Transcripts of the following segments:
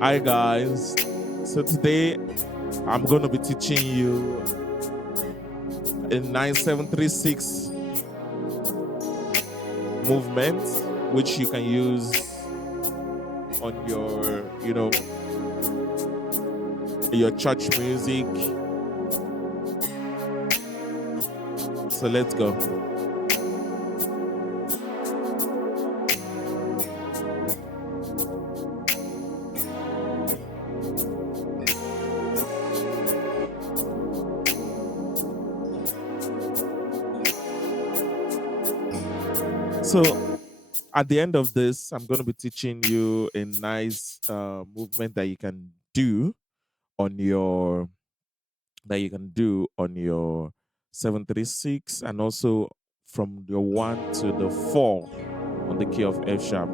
Hi guys. So today I'm going to be teaching you a 9736 movement which you can use on your church music. So let's go. So at the end of this, I'm going to be teaching you a nice movement that you can do on your 736, and also from your 1 to the 4 on the key of F sharp.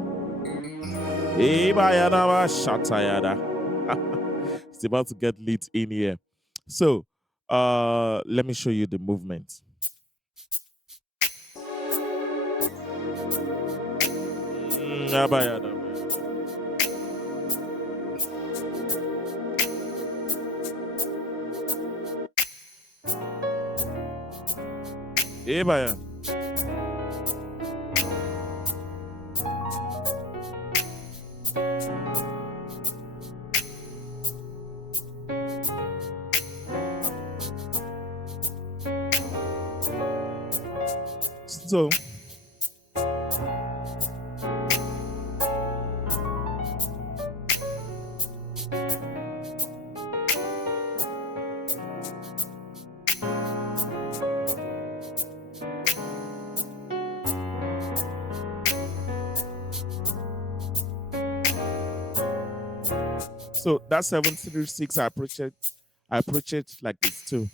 It's about to get lit in here. So let me show you the movement. So So that 736, I approach it like this too.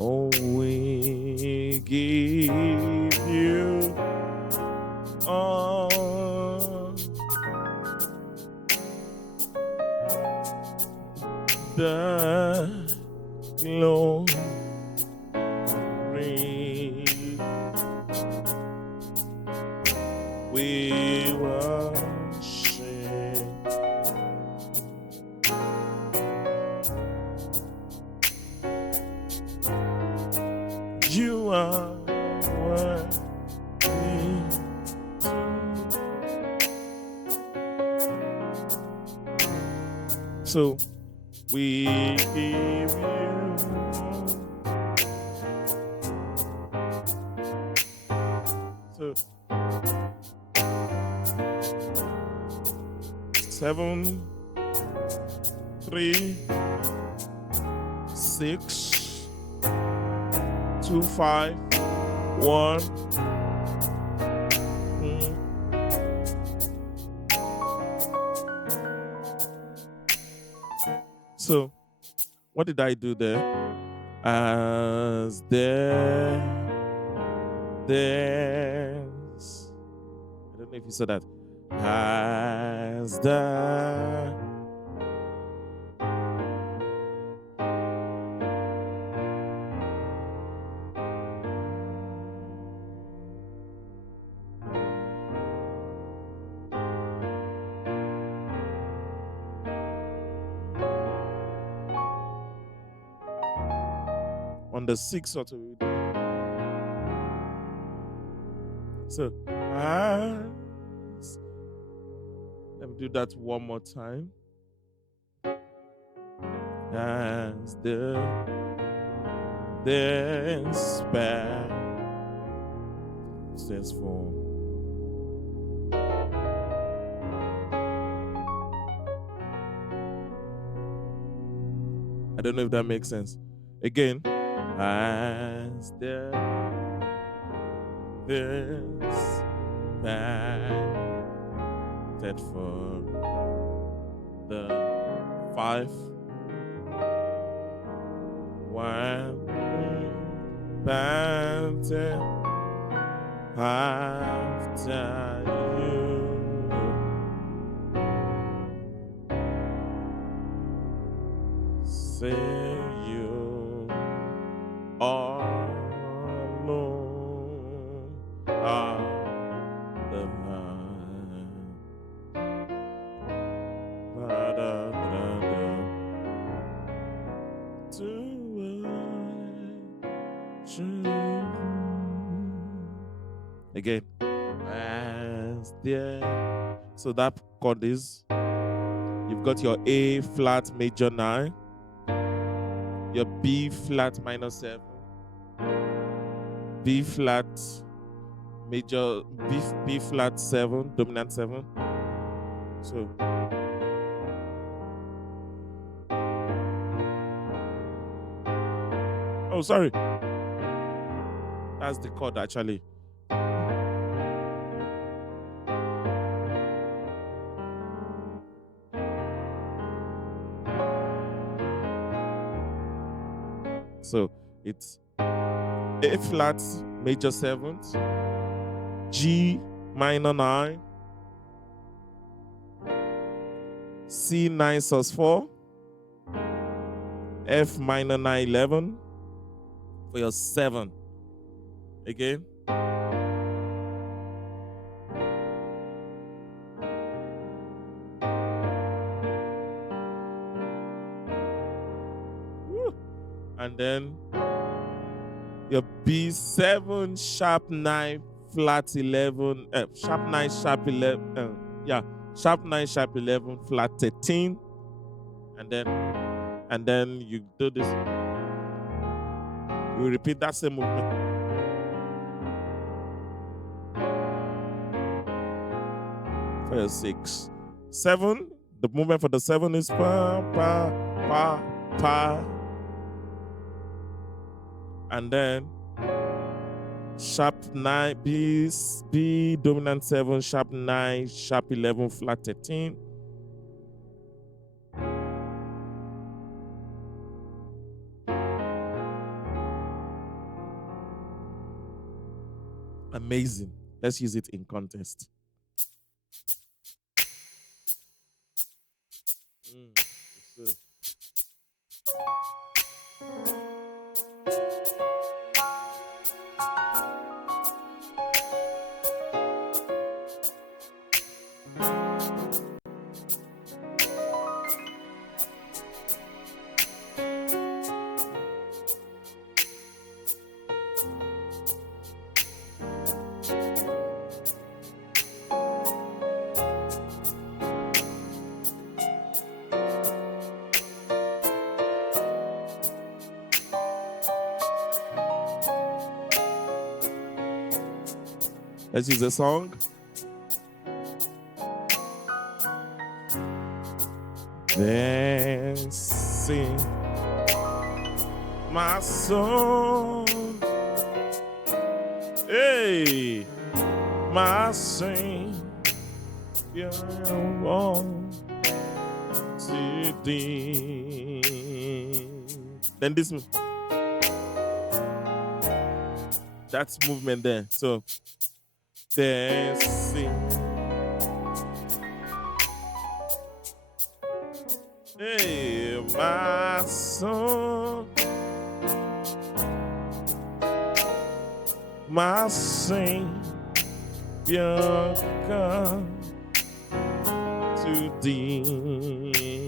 Oh, we give you all the glory. We worship you are worthy. So we give you so 7, 3, 6, 2, 5, 1. So what did I do there? As there's I don't know if you saw that. As the on the 6th, what do we do? So let me do that one more time. As the spare stands for I don't know if that makes sense. Again, as this band set for the 5 1 band after you. Say you are alone. Again. As there. So that chord is, you've got your A flat major 9, your B flat minor 7, B flat major, B flat 7, dominant 7. So oh, sorry. That's the chord actually. So it's A flat major 7th, G minor 9, C 9 sus 4, F minor 9 11 for your 7. Again. Woo. And then your B7 sharp 9 flat 11, sharp 9 sharp 11, sharp 9 sharp 11 flat 13, and then you do this. You repeat that same movement. For your 6. 7, the movement for the 7 is pa pa pa pa, and then sharp 9 B dominant 7 sharp 9 sharp 11 flat 13. Amazing. Let's use it in contest. Yes, let's use a song. Then sing my song. Hey, my sing. Yeah, to thee. Then this, that's movement there. So dancing. Hey, my soul, my Savior, come to thee.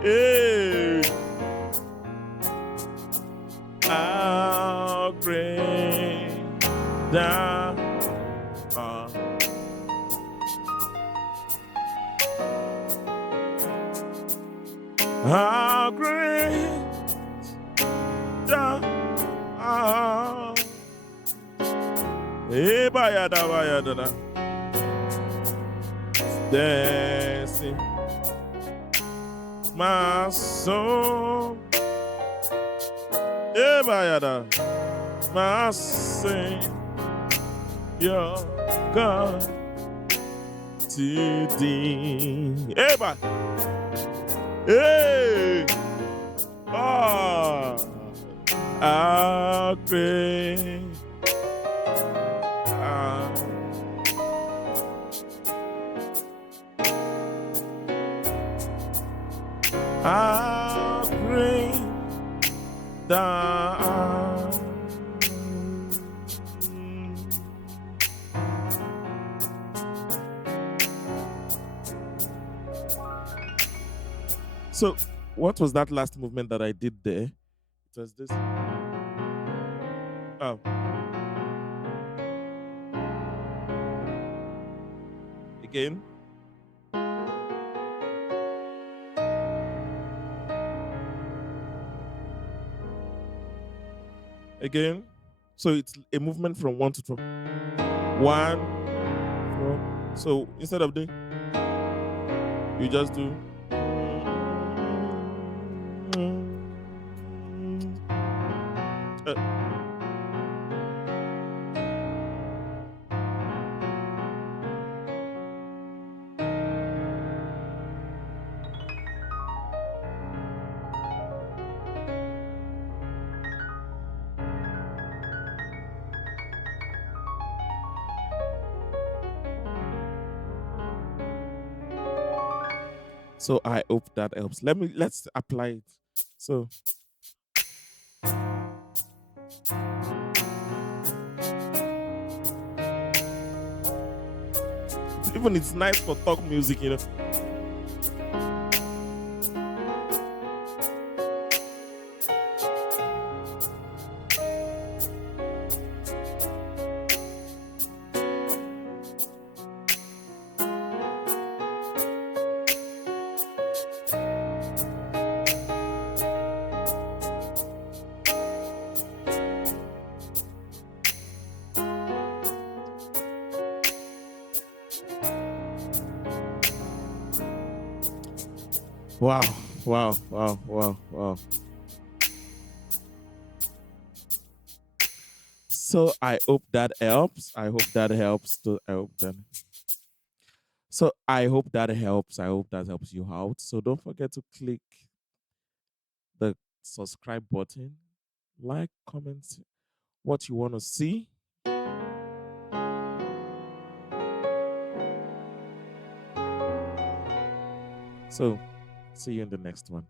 Hey, how great thou art. How great thou art. Hey, bayada. Dancing my soul. Hey, bayada. My Savior, God to thee. Hey, bye. Hey, oh, how great, how great thou art. So, what was that last movement that I did there? It was this. Oh. Again. Again. So it's a movement from 1 to 12. 1, 4. So instead of doing, you just do. Uh, so I hope that helps. Let's apply it. So even it's nice for talk music, you know. Wow, wow, wow, wow, wow. So I hope that helps. I hope that helps to I hope that. So I hope that helps. I hope that helps you out. So don't forget to click the subscribe button, like, comment what you want to see. So see you in the next one.